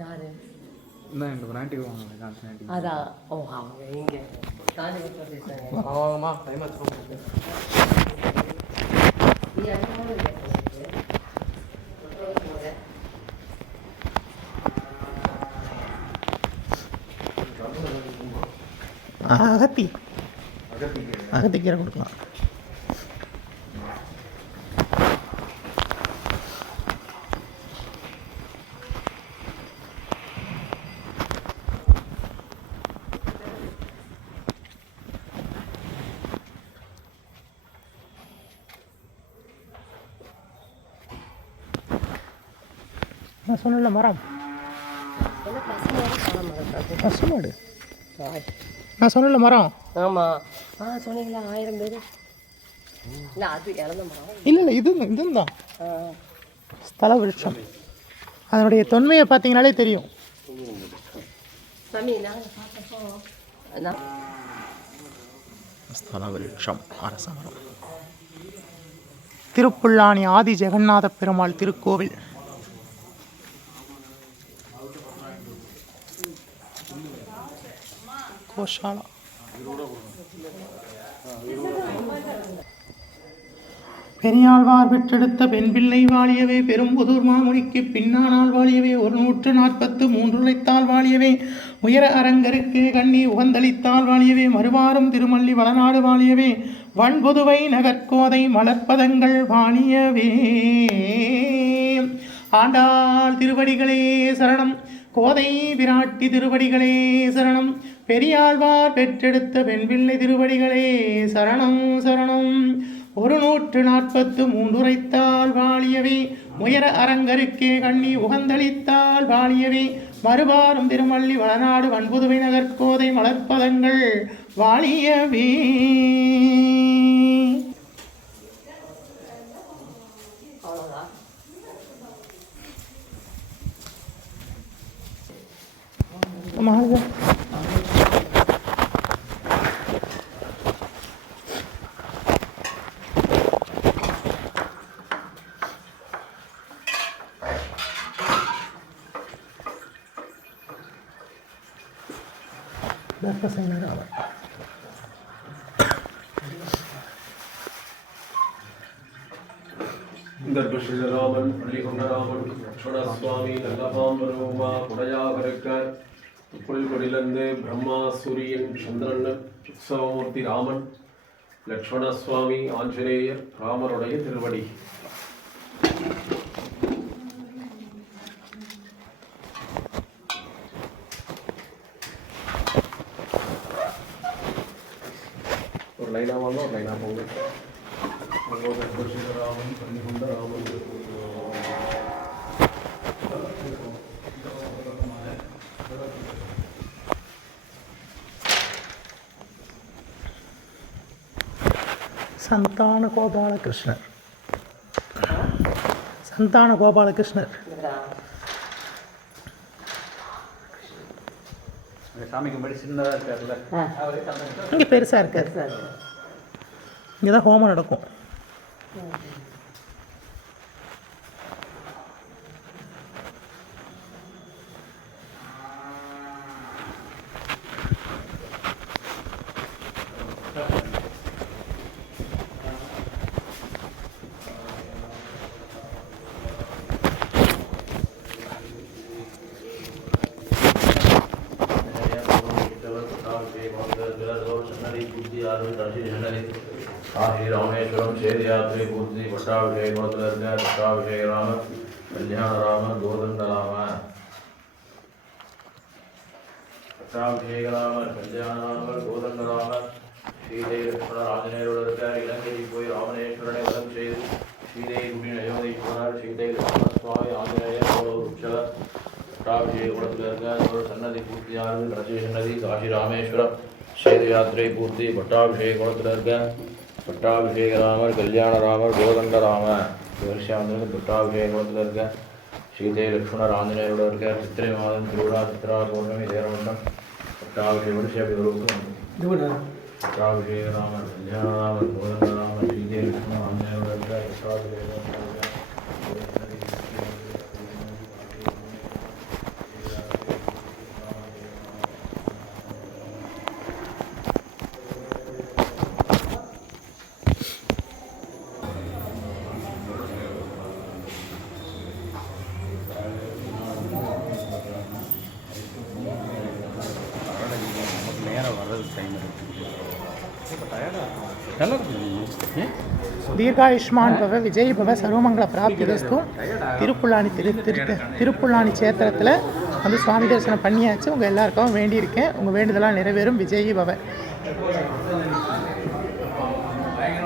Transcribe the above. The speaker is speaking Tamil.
யாரு இந்த நாட்டுக்கு வாங்க காந்தி. அதான் ஓ அவங்க இங்கே காந்தி பேசுகிறாங்க. ஆமாம்மா டைம் ஆச்சு. அகத்திக்கீரை கொடுக்கலாம். நான் சொன்னல மரம் பசுமாடு. நான் சொன்னல மரம். ஆமாம் சொன்னீங்களா 1000 பேர். இல்லை அது இறந்த மரம். இல்லை இதுதான் ஸ்தல விருட்சம். அதனுடைய தொன்மையை பார்த்தீங்கனாலே தெரியும். ஸ்தல விருட்சம் அரச மரம். திருப்புல்லானி ஆதி ஜெகநாத பெருமாள் திருக்கோவில். கோஷாலா. பெரியாழ்வார் பெற்றெடுத்த பெண் பிள்ளை வாழியவே, பெரும்புதூர் மாமுனிக்கு பின்னானால் வாழியவே, 143 உழைத்தால் வாழியவே, உயர அரங்கருக்கு கண்ணி உகந்தளித்தால் வாழியவே, மறுவாரும் திருமல்லி வளநாடு வாழியவே, வன்புதுவை நகர்கோதை மலர்ப்பதங்கள் வாழியவே. ஆண்டாள் திருவடிகளே சரணம், கோதை விராட்டி திருவடிகளே சரணம், பெரியாழ்வார் பெற்றெடுத்த பெண் பிள்ளை திருவடிகளே சரணம் சரணம். 143 உரைத்தால் வாழியவே, உயர அரங்கருக்கே கண்ணி உகந்தளித்தால் வாழியவே, மறுபாரும் திருமல்லி வளநாடு வன்புதுவை நகர்கோதை மலர்ப்பதங்கள் வாழியவே. தர்பஸ்ரீராமன் பள்ளிகொண்டராமன் லக்ஷ்மணசுவாமி நல்லபாம்பருமா புடையாவருக்கர் புல்கொடிலந்து பிரம்மா சூரியன் சந்திரன் உற்சவமூர்த்தி ராமன் லக்ஷ்மணசுவாமி ஆஞ்சநேயர் ராமருடைய திருவடி. ஒரு லைனா வாங்க, ஒரு லைனா போங்க. ராமன் பள்ளிகொண்ட ராமன் சந்தான கோபாலகிருஷ்ணர். சந்தான கோபாலகிருஷ்ணர் சாமி கும்பிடி சின்னதாக இருக்காருல்ல, இங்கே பெருசாக இருக்கார். இங்கே தான் ஹோமம் நடக்கும். ஆஹி ராமேஸ்வரம் சேதியாத்திரை பூர்த்தி பட்டாபிஷேக குணத்தில் இருக்க பட்டாபிஷேக ராமர் கல்யாண ராமர் கோதண்ட ராமர் பட்டாபிஷேக ராமர் கல்யாண ராமர் கோதண்ட ராமர் ஸ்ரீதேவி லட்சுமணர் ஆஞ்சநேயரோடு இருக்க இலங்கைக்கு போய் ராமநேஸ்வரனை வதம் செய்து ஸ்ரீதேவி குடியின் அயோதீஸ்வரர் ஸ்ரீதேவி லட்சுமண சுவாமி ஆஞ்சநேயர் உற்சவர் பட்டாபிஷேக குணத்தில் இருக்க சன்னதி பூர்த்தியானது கடைசி சன்னதி காசி ராமேஸ்வரம் சேது யாத்திரை பூர்த்தி பட்டாபிஷேக குணத்தில் இருக்க பட்டாபிஷேக ராமர் கல்யாண ராமர் கோதண்ட ராமர் வருஷம் வந்து பட்டாபிஷேக குணத்தில் இருக்க ஸ்ரீதேவி லட்சுமணர் ஆஞ்சநேயரோடு இருக்க சித்திரை மாதம் திருவிழா சித்ரா பௌர்ணமி தேரவண்டம் பட்டாபிஷேக வருஷம் பட்டாபிஷேக ராமர் கல்யாண ராமர் கோதண்ட ராமர் ஸ்ரீதேவி லட்சுமணர் ஆஞ்சநேயரோடு இருக்க பட்டாபிஷேக தீர்காயுஷ்மான் பவ விஜய் பவ சர்வமங்கள பிராப்திதஸ்து. திருப்புல்லானி திருப்புல்லானி சேத்திரத்தில் வந்து சுவாமி தரிசனம் பண்ணியாச்சு. உங்கள் எல்லாருக்கும் வேண்டியிருக்கேன். உங்கள் வேண்டுதலாக நிறைவேறும். விஜய் பவ.